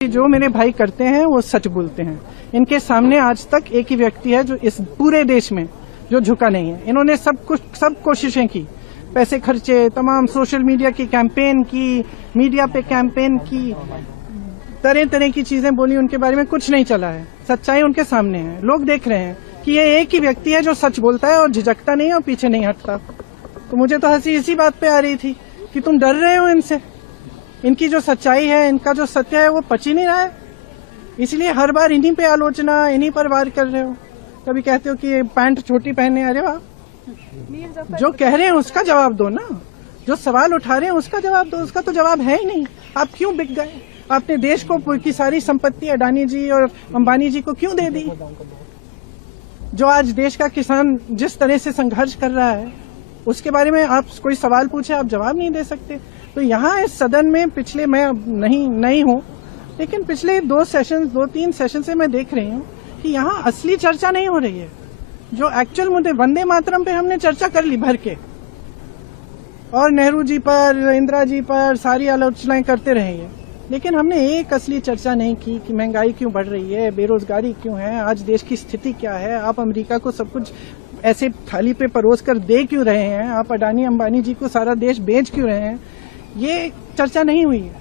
जो मेरे भाई करते हैं वो सच बोलते हैं। इनके सामने आज तक एक ही व्यक्ति है जो इस पूरे देश में जो झुका नहीं है। इन्होंने सब कोशिशें की, पैसे खर्चे, तमाम सोशल मीडिया की कैंपेन की, मीडिया पे कैंपेन की, तरह तरह की चीजें बोली, उनके बारे में कुछ नहीं चला है। सच्चाई उनके सामने है, लोग देख रहे हैं कि ये एक ही व्यक्ति है जो सच बोलता है और झिझकता नहीं है और पीछे नहीं हटता। तो मुझे तो हंसी इसी बात पे आ रही थी कि तुम डर रहे हो इनसे, इनकी जो सच्चाई है, इनका जो सत्य है वो पच ही नहीं रहा है, इसलिए हर बार इन्हीं पे आलोचना, इन्हीं पर वार कर रहे हो। कभी कहते हो कि पैंट छोटी पहने, अरे वाह, जो कह रहे हैं उसका जवाब दो ना, जो सवाल उठा रहे हैं उसका जवाब दो। उसका तो जवाब है ही नहीं। आप क्यों बिक गए? आपने देश को की सारी संपत्ति अडानी जी और अंबानी जी को क्यों दे दी? जो आज देश का किसान जिस तरह से संघर्ष कर रहा है उसके बारे में आप कोई सवाल पूछे, आप जवाब नहीं दे सकते। तो यहाँ इस सदन में पिछले, मैं नहीं हूँ, लेकिन पिछले 2-3 सेशन से मैं देख रही हूँ कि यहाँ असली चर्चा नहीं हो रही है। जो एक्चुअल मुद्दे, वंदे मातरम पे हमने चर्चा कर ली भर के, और नेहरू जी पर, इंदिरा जी पर सारी आलोचनाएं करते रहे हैं, लेकिन हमने एक असली चर्चा नहीं की कि महंगाई क्यों बढ़ रही है, बेरोजगारी क्यों है, आज देश की स्थिति क्या है, आप अमेरिका को सब कुछ ऐसे थाली पे परोस कर दे क्यों रहे हैं, आप अडानी अंबानी जी को सारा देश बेच क्यों रहे हैं, ये चर्चा नहीं हुई है।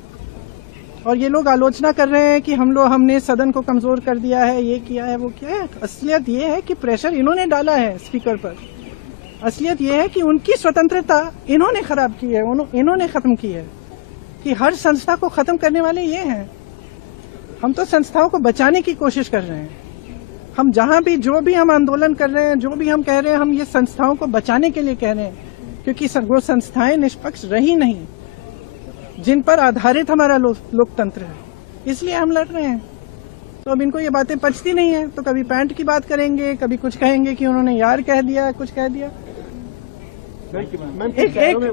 और ये लोग आलोचना कर रहे हैं कि हमने सदन को कमजोर कर दिया है, ये किया है, वो किया है। असलियत ये है कि प्रेशर इन्होंने डाला है स्पीकर पर। असलियत ये है कि उनकी स्वतंत्रता इन्होंने खराब की है, इन्होंने खत्म की है, कि हर संस्था को खत्म करने वाले ये हैं। हम तो संस्थाओं को बचाने की कोशिश कर रहे हैं। हम जहां भी, जो भी हम आंदोलन कर रहे हैं, जो भी हम कह रहे हैं, हम ये संस्थाओं को बचाने के लिए कह रहे हैं, क्योंकि वो संस्थाएं निष्पक्ष रही नहीं जिन पर आधारित हमारा लोकतंत्र है, इसलिए हम लड़ रहे हैं। तो अब इनको ये बातें पचती नहीं है, तो कभी पैंट की बात करेंगे, कभी कुछ कहेंगे कि उन्होंने यार कह दिया, कुछ कह दिया।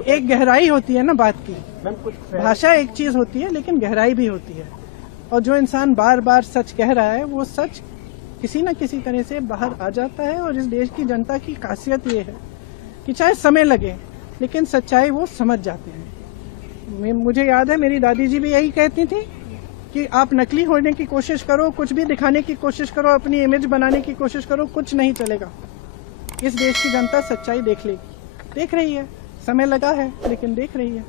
एक गहराई होती है ना बात की। भाषा एक चीज होती है, लेकिन गहराई भी होती है। और जो इंसान बार बार सच कह रहा है, वो सच किसी न किसी तरह से बाहर आ जाता है। और इस देश की जनता की खासियत ये है कि चाहे समय लगे, लेकिन सच्चाई वो समझ जाते हैं। मुझे याद है, मेरी दादी जी भी यही कहती थी कि आप नकली होने की कोशिश करो, कुछ भी दिखाने की कोशिश करो, अपनी इमेज बनाने की कोशिश करो, कुछ नहीं चलेगा। इस देश की जनता सच्चाई देख लेगी, देख रही है। समय लगा है, लेकिन देख रही है।